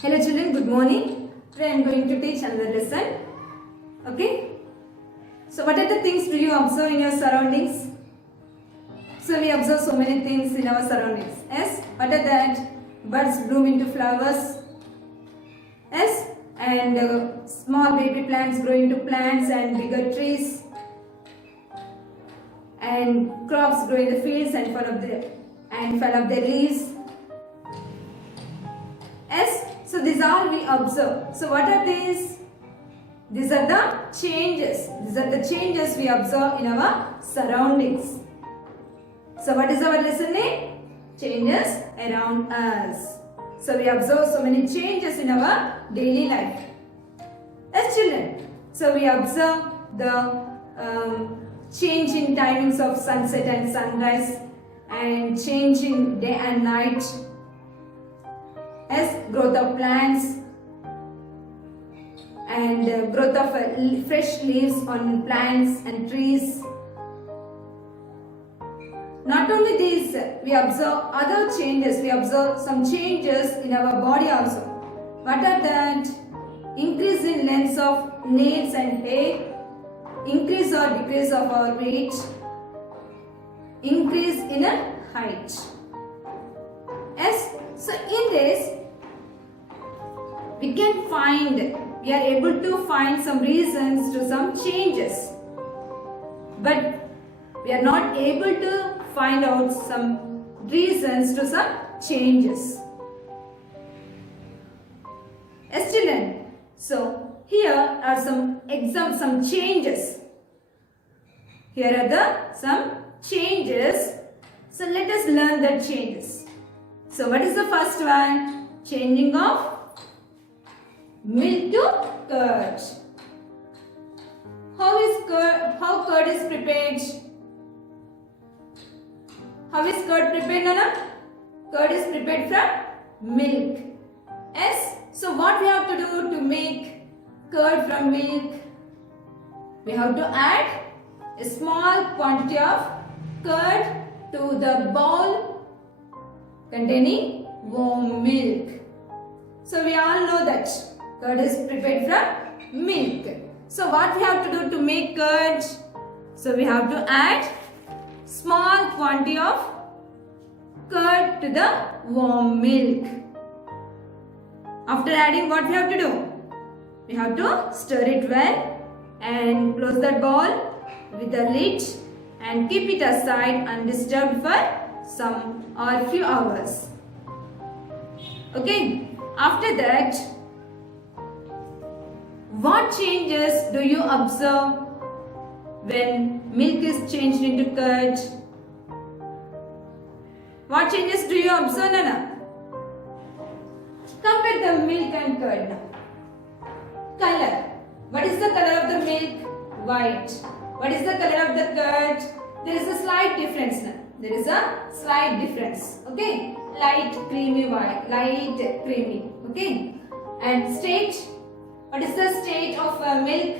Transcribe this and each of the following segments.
Hello children, good morning. Today I am going to teach another lesson. Okay. So what are the things do you observe in your surroundings? So we observe so many things in our surroundings. Yes. What are that? Birds bloom into flowers. Yes. And small baby plants grow into plants and bigger trees. And crops grow in the fields and fall off their leaves. Yes. So these are we observe. So what are these? These are the changes. These are the changes we observe in our surroundings. So what is our lesson name? Changes around us. So we observe so many changes in our daily life. As children, so we observe the change in timings of sunset and sunrise and change in day and night. As growth of plants and growth of fresh leaves on plants and trees. Not only these, we observe other changes. We observe some changes in our body also. What are that? Increase in length of nails and hair, increase or decrease of our weight, increase in a height. Yes, so in this, we are able to find some reasons to some changes. But we are not able to find out some reasons to some changes. Yes, children. So here are some changes. Here are some changes. So let us learn the changes. So what is the first one? Changing of milk to curd. How curd is prepared? How is curd prepared, Nana? Curd is prepared from milk. Yes. So what we have to do to make curd from milk? We have to add a small quantity of curd to the bowl containing warm milk. So we all know that curd is prepared from milk. So what we have to do to make curd? So we have to add small quantity of curd to the warm milk. After adding, what we have to do? We have to stir it well and close that bowl with the lid and keep it aside undisturbed for some or few hours. Okay. After that, what changes do you observe when milk is changed into curd? What changes do you observe, Nana? Compare the milk and curd now. Color. What is the color of the milk? White. What is the color of the curd? There is a slight difference now. There is a slight difference. Okay. Light creamy white. Light creamy. Okay. And state. What is the state of milk?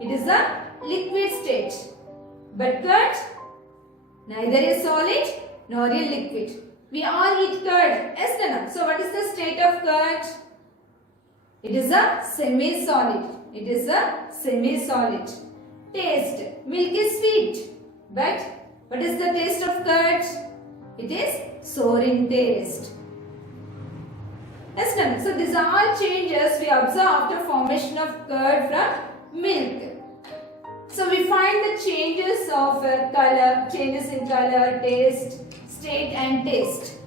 It is a liquid state. But curd, neither is solid nor a liquid. We all eat curd. Yes, Nana. So what is the state of curd? It is a semi-solid. It is a semi-solid. Taste. Milk is sweet. But what is the taste of curd? It is sour in taste. Yes, ma'am. So these are all changes we observe after formation of curd from milk. So we find the changes of color, changes in color, taste, state and taste.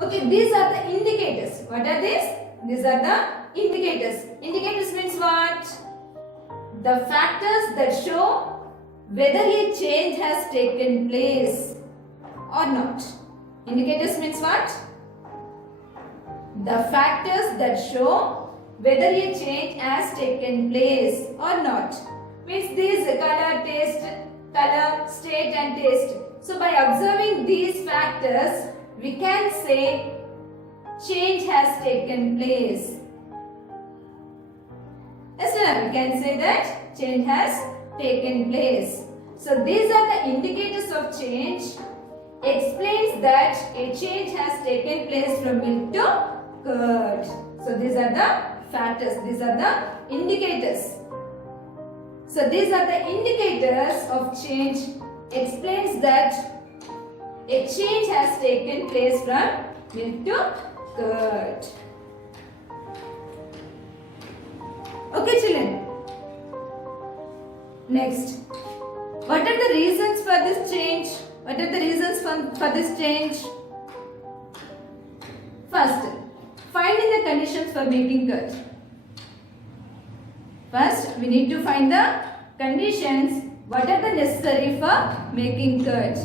Okay, these are the indicators. What are these? These are the indicators. Indicators means what? The factors that show whether a change has taken place or not. Indicators means what? The factors that show whether a change has taken place or not. Means these color, taste, color, state and taste. So by observing these factors, we can say change has taken place. Yes, sir, we can say that change has taken place. So these are the indicators of change explains that a change has taken place from milk to curd. So these are the factors, these are the indicators. So these are the indicators of change, explains that a change has taken place from milk to curd. Okay children. Next, what are the reasons for this change? What are the reasons for this change? First, finding the conditions for making curd. First, we need to find the conditions. What are the necessary for making curd?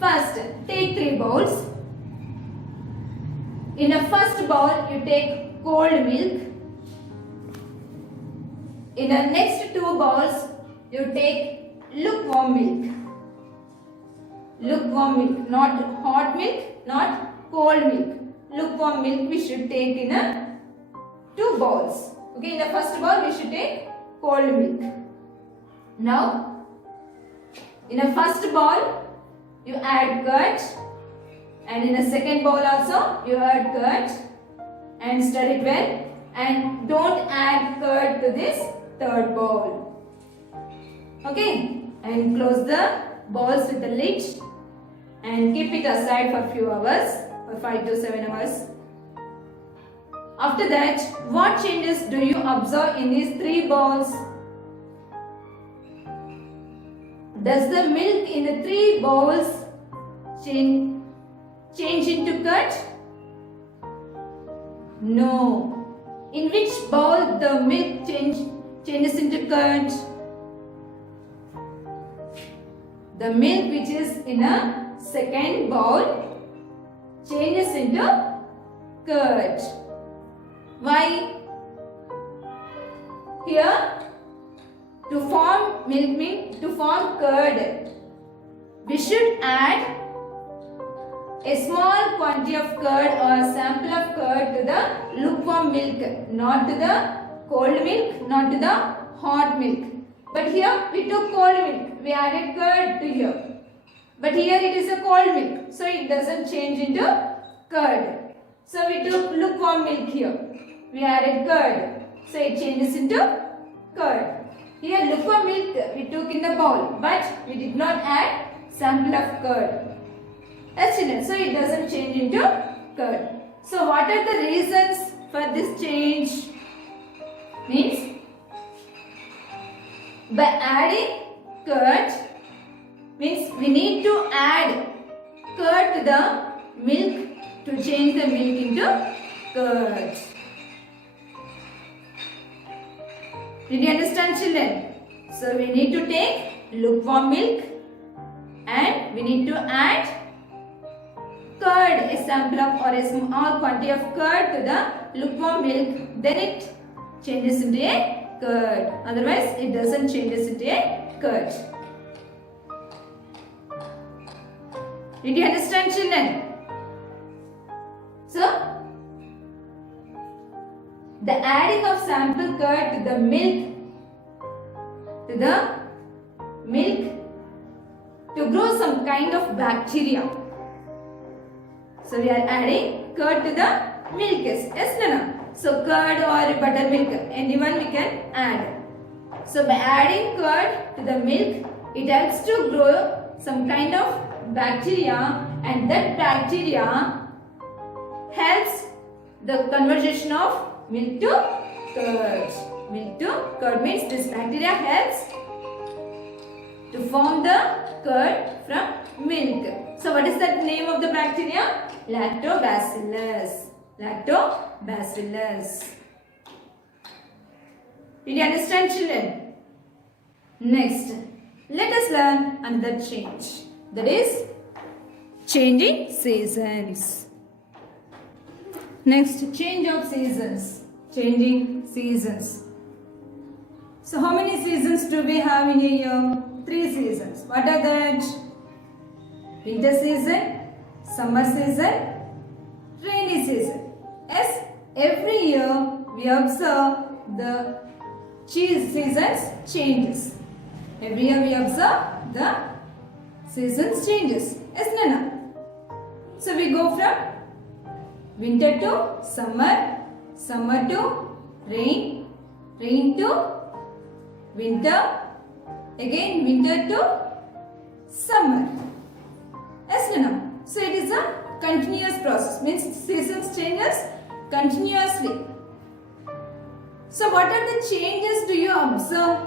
First, take 3 bowls. In a first bowl, you take cold milk. In the next 2 bowls, you take lukewarm milk. Lukewarm milk, not hot milk, not cold milk. Lukewarm milk we should take in a 2 bowls. Okay, in the first bowl we should take cold milk. Now, in a first bowl you add curd, and in the second bowl also you add curd and stir it well, and don't add curd to this third bowl. Okay, and close the bowls with the lid and keep it aside for few hours, for 5 to 7 hours. After that, what changes do you observe in these 3 bowls? Does the milk in the 3 bowls change into curd? No. In which bowl the milk changes into curd? The milk which is in a second bowl changes into curd. Why? Here, to form curd, we should add a small quantity of curd or a sample of curd to the lukewarm milk, not to the cold milk, not to the hot milk. But here we took cold milk, we added curd to here. But here it is a cold milk, so it doesn't change into curd. So we took lukewarm milk here, we added curd, so it changes into curd. Here lukewarm milk we took in the bowl, but we did not add sample of curd. Excellent, so it doesn't change into curd. So what are the reasons for this change? Means by adding curd, means we need to add curd to the milk to change the milk into curd. Did you understand children? So we need to take lukewarm milk and we need to add curd, a sample of or a small quantity of curd to the lukewarm milk, then it changes into a curd. Otherwise it doesn't change into a curd. Did you understand children? So the adding of sample curd to the milk to grow some kind of bacteria. So we are adding curd to the milk. Yes, no? So curd or buttermilk, anyone we can add. So by adding curd to the milk, it helps to grow some kind of bacteria, and that bacteria helps the conversion of milk to curd. Milk to curd means this bacteria helps to form the curd from milk. So what is the name of the bacteria? Lactobacillus. Lactobacillus. Did you understand children? Next, let us learn another change. That is changing seasons. Next, change of seasons. Changing seasons. So how many seasons do we have in a year? 3 seasons. What are that? Winter season, summer season, rainy season. Yes, every year we observe the seasons changes. Every year we observe the seasons changes. Yes, Nana? So we go from winter to summer, summer to rain, rain to winter, again winter to summer. Yes, Nana? So it is a continuous process, means seasons changes continuously. So what are the changes do you observe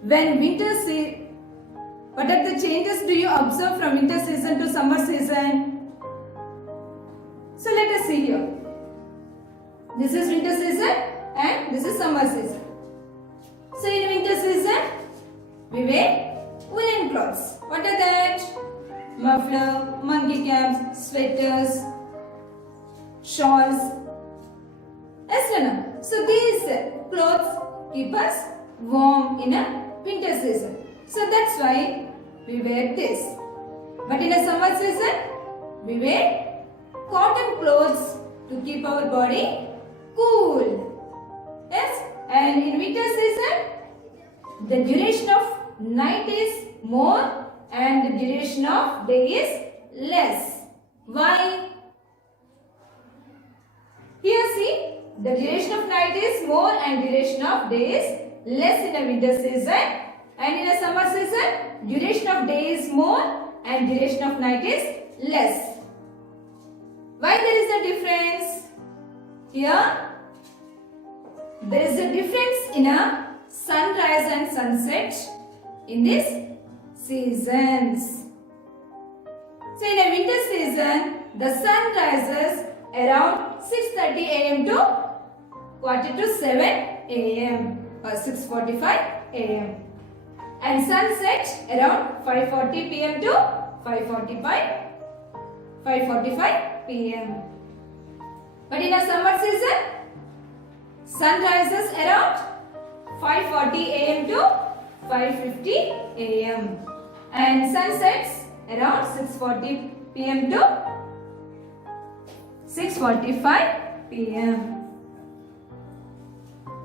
when winter season? What are the changes do you observe from winter season to summer season? So let us see here. This is winter season and this is summer season. So in winter season, we wear woolen clothes. What are that? Muffler, monkey caps, sweaters, shawls. Yes, Rana? So these clothes keep us warm in a winter season. So that's why we wear this. But in a summer season, we wear cotton clothes to keep our body cool. Yes? And in winter season, the duration of night is more and the duration of day is less. Why? Here see, the duration of night is more and duration of day is less in a winter season. And in a summer season, duration of day is more and duration of night is less. Why there is a difference? Here, there is a difference in a sunrise and sunset in these seasons. So in a winter season, the sun rises around 6:30 a.m. to quarter to 7 a.m. or 6:45 a.m. and sunset around 5:40 p.m. to 5:45 p.m. But in a summer season, sun rises around 5:40 a.m. to 5:50 a.m. and sunsets around 6:40 p.m. to 6:45 p.m.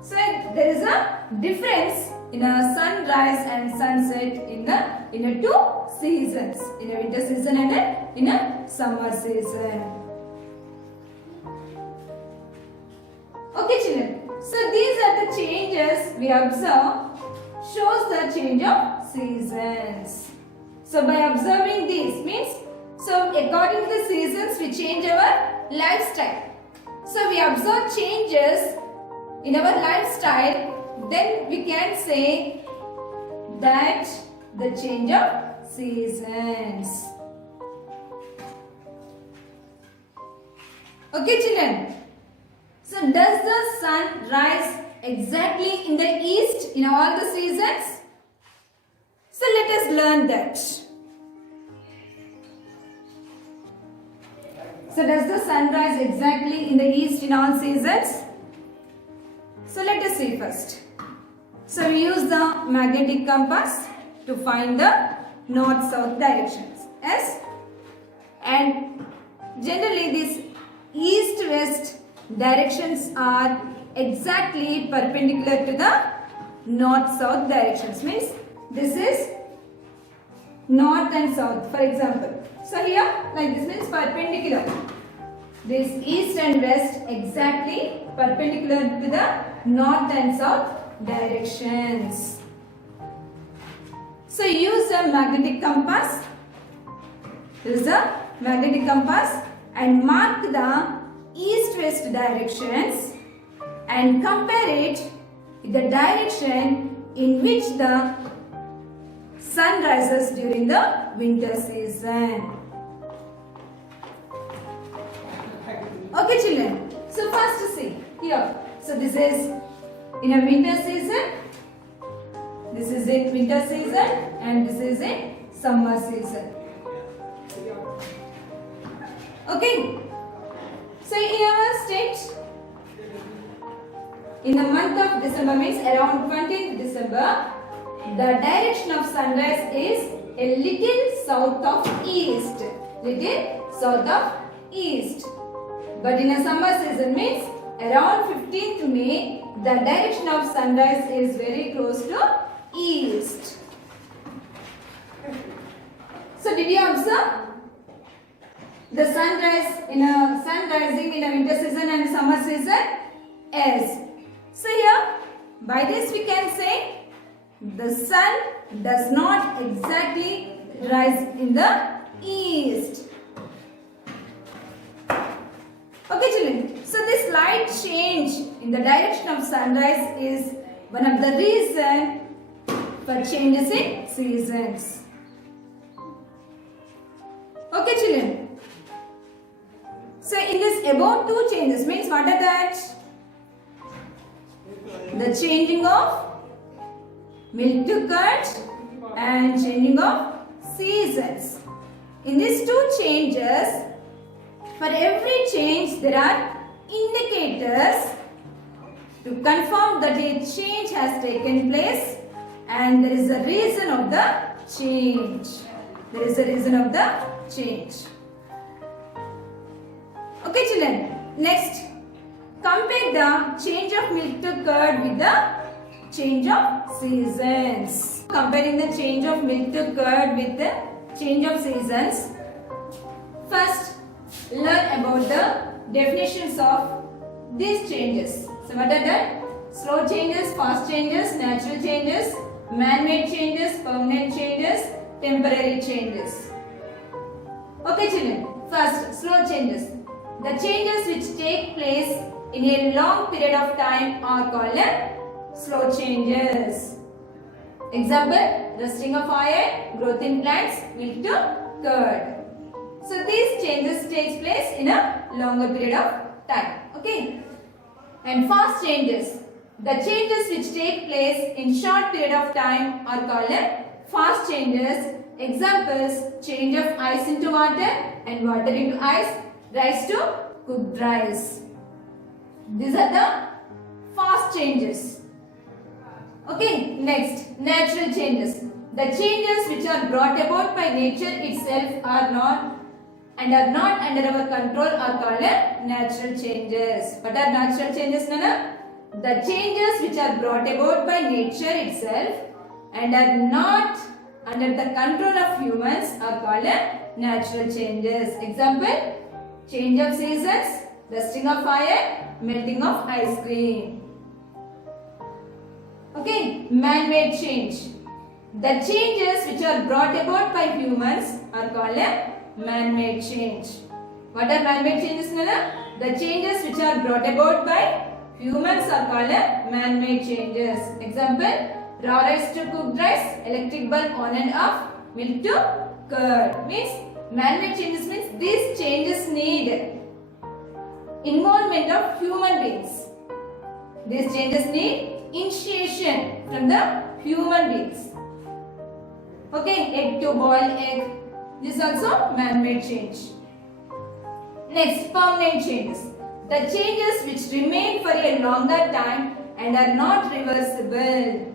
So there is a difference in a sunrise and sunset in a two seasons, in a winter season and in a summer season. Okay, children. So these are the changes we observe, shows the change of seasons. So by observing these means, so according to the seasons we change our lifestyle. So we observe changes in our lifestyle, then we can say that the change of seasons. Okay, children. So does the sun rise exactly in the east in all the seasons? So let us learn that. So does the sun rise exactly in the east in all seasons? So let us see first. So we use the magnetic compass to find the north-south directions. Yes? And generally these east-west directions are exactly perpendicular to the north-south directions. Means this is north and south, for example. So here, like this means perpendicular. This east and west exactly perpendicular to the north and south directions. So use a magnetic compass. Use a magnetic compass and mark the east-west directions and compare it with the direction in which the sun rises during the winter season. Okay, children. So first see here. So this is in a winter season. This is in winter season and this is in summer season. Okay. So in our state, in the month of December means around 20th December, the direction of sunrise is a little south of east. Little south of east. But in a summer season means around 15th May, the direction of sunrise is very close to east. So did you observe the sun rising in a winter season and summer season? Yes. So here by this we can say the sun does not exactly rise in the east. Okay children, so this light change in the direction of sunrise is one of the reasons for changes in seasons. Okay children, so in this about two changes means what are that? The changing of milk to curd and changing of seasons. In these two changes, for every change there are indicators to confirm that a change has taken place and there is a reason of the change. There is a reason of the change. Okay children, next compare the change of milk to curd with the change of seasons. Comparing the change of milk to curd with the change of seasons. First, learn about the definitions of these changes. So what are that? Slow changes, fast changes, natural changes, man-made changes, permanent changes, temporary changes. Okay children, first slow changes. The changes which take place in a long period of time are called slow changes. Example, rusting of iron, growth in plants, milk to curd. So these changes takes place in a longer period of time. Okay. And fast changes. The changes which take place in short period of time are called fast changes. Examples, change of ice into water and water into ice, rice to cooked rice. These are the fast changes. Okay, next, natural changes. The changes which are brought about by nature itself are not under our control are called natural changes. What are natural changes, Nana? The changes which are brought about by nature itself and are not under the control of humans are called natural changes. Example, change of seasons, rusting of fire, melting of ice cream. Okay, man-made change. The changes which are brought about by humans are called man-made change. What are man-made changes, Nana? The changes which are brought about by humans are called man-made changes. Example, raw rice to cooked rice, electric bulb on and off, milk to curd. Means man-made changes means these changes need involvement of human beings. These changes need initiation from the human beings. Okay, egg to boil egg. This is also man-made change. Next, permanent changes. The changes which remain for a longer time and are not reversible.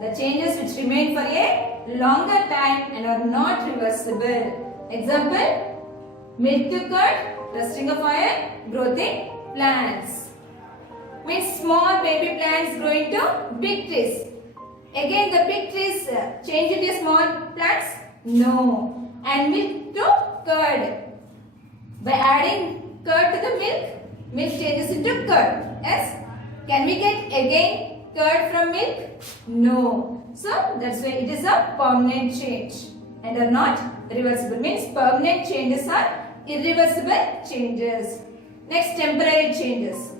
The changes which remain for a longer time and are not reversible. Example, milk to curd, rusting of iron, growth in plants. Means small baby plants grow into big trees. Again the big trees change into small plants? No. And milk to curd. By adding curd to the milk changes into curd. Yes? Can we get again curd from milk? No. So that's why it is a permanent change and are not reversible. Means permanent changes are irreversible changes. Next, temporary changes.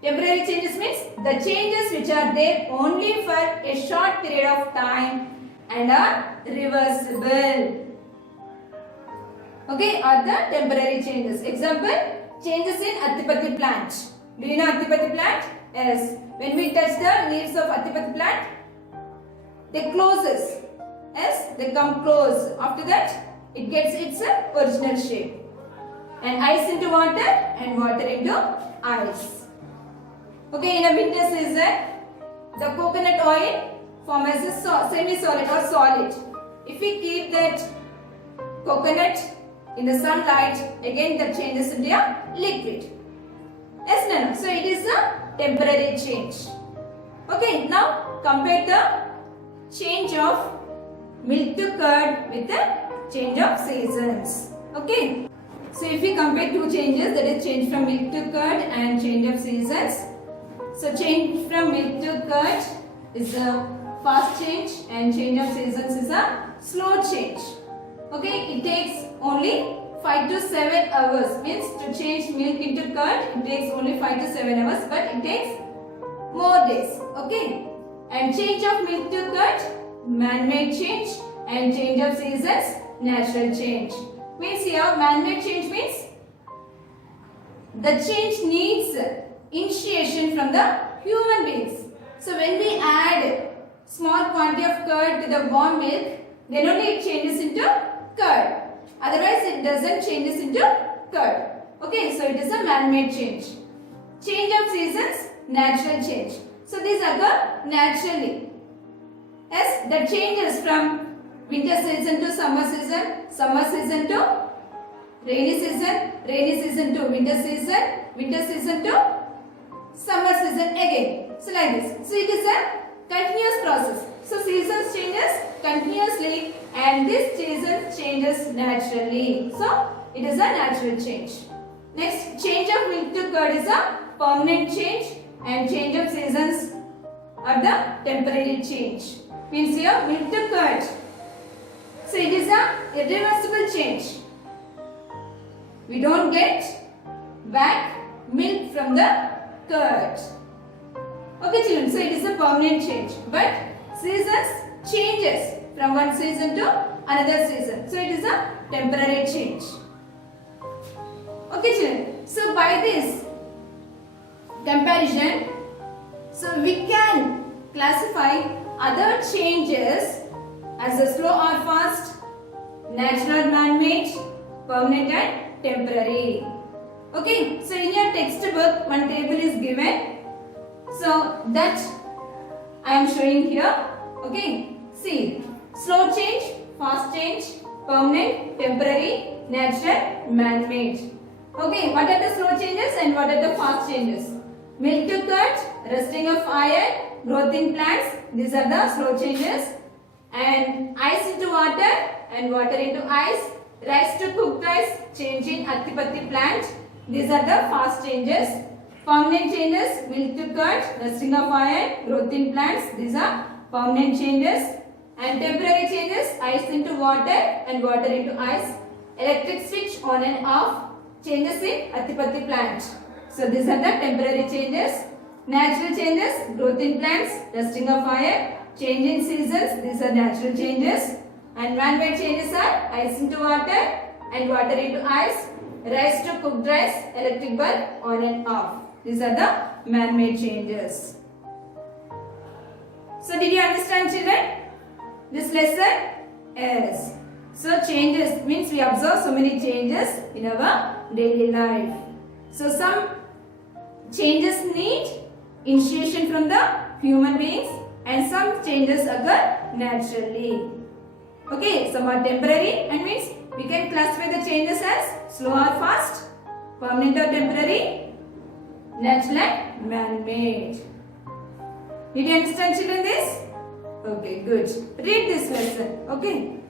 Temporary changes means the changes which are there only for a short period of time and are reversible. Okay, are the temporary changes. Example, changes in Attipatti plant. Do you know Attipatti plant? Yes. When we touch the leaves of Attipatti plant, they closes. Yes, they come close. After that, it gets its original shape. And ice into water and water into ice. Okay, in a winter season, the coconut oil forms as a semi-solid or solid. If we keep that coconut in the sunlight, again that changes into a liquid. Yes, no, no. So it is a temporary change. Okay, now compare the change of milk to curd with the change of seasons. Okay. So if we compare two changes, that is change from milk to curd and change of seasons. So change from milk to curd is a fast change and change of seasons is a slow change. Okay, it takes only 5 to 7 hours. Means to change milk into curd, it takes only 5 to 7 hours, but it takes more days. Okay, and change of milk to curd, man-made change, and change of seasons, natural change. Means here man-made change means the change needs initiation from the human beings. So when we add small quantity of curd to the warm milk, then only it changes into curd. Otherwise it doesn't changes into curd. Okay, so it is a man-made change. Change of seasons, natural change. So these occur naturally. As the changes from winter season to summer season to rainy season to winter season to summer season again. So like this. So it is a continuous process. So seasons changes continuously and this season changes naturally. So it is a natural change. Next, change of milk to curd is a permanent change and change of seasons are the temporary change. Means here milk to curd. So it is a irreversible change. We don't get back milk from the curd. Okay children, so it is a permanent change. But seasons changes from one season to another season. So it is a temporary change. Okay children, so by this comparison, so we can classify other changes as a slow or fast, natural, man-made, permanent and temporary. Okay, so in your textbook one table is given. So that I am showing here. Okay, see, slow change, fast change, permanent, temporary, natural, man-made. Okay, what are the slow changes and what are the fast changes? Milk to curd, rusting of iron, growth in plants, these are the slow changes. And ice into water and water into ice, rice to cooked rice, change in Attipatti plant, these are the fast changes. Permanent changes, milk to curd, rusting of iron, growth in plants, these are permanent changes. And temporary changes, ice into water and water into ice, electric switch on and off, changes in Attipatti plant. So these are the temporary changes. Natural changes, growth in plants, rusting of iron, change in seasons, these are natural changes. And man-made changes are ice into water and water into ice, rice to cooked rice, electric bulb on and off. These are the man-made changes. So did you understand children? This lesson? Yes. So changes means we observe so many changes in our daily life. So some changes need initiation from the human beings and some changes occur naturally. Okay, some are temporary and means we can classify the changes as slow or fast, permanent or temporary, natural and man-made. Did you understand children this? Okay, good. Read this lesson. Okay.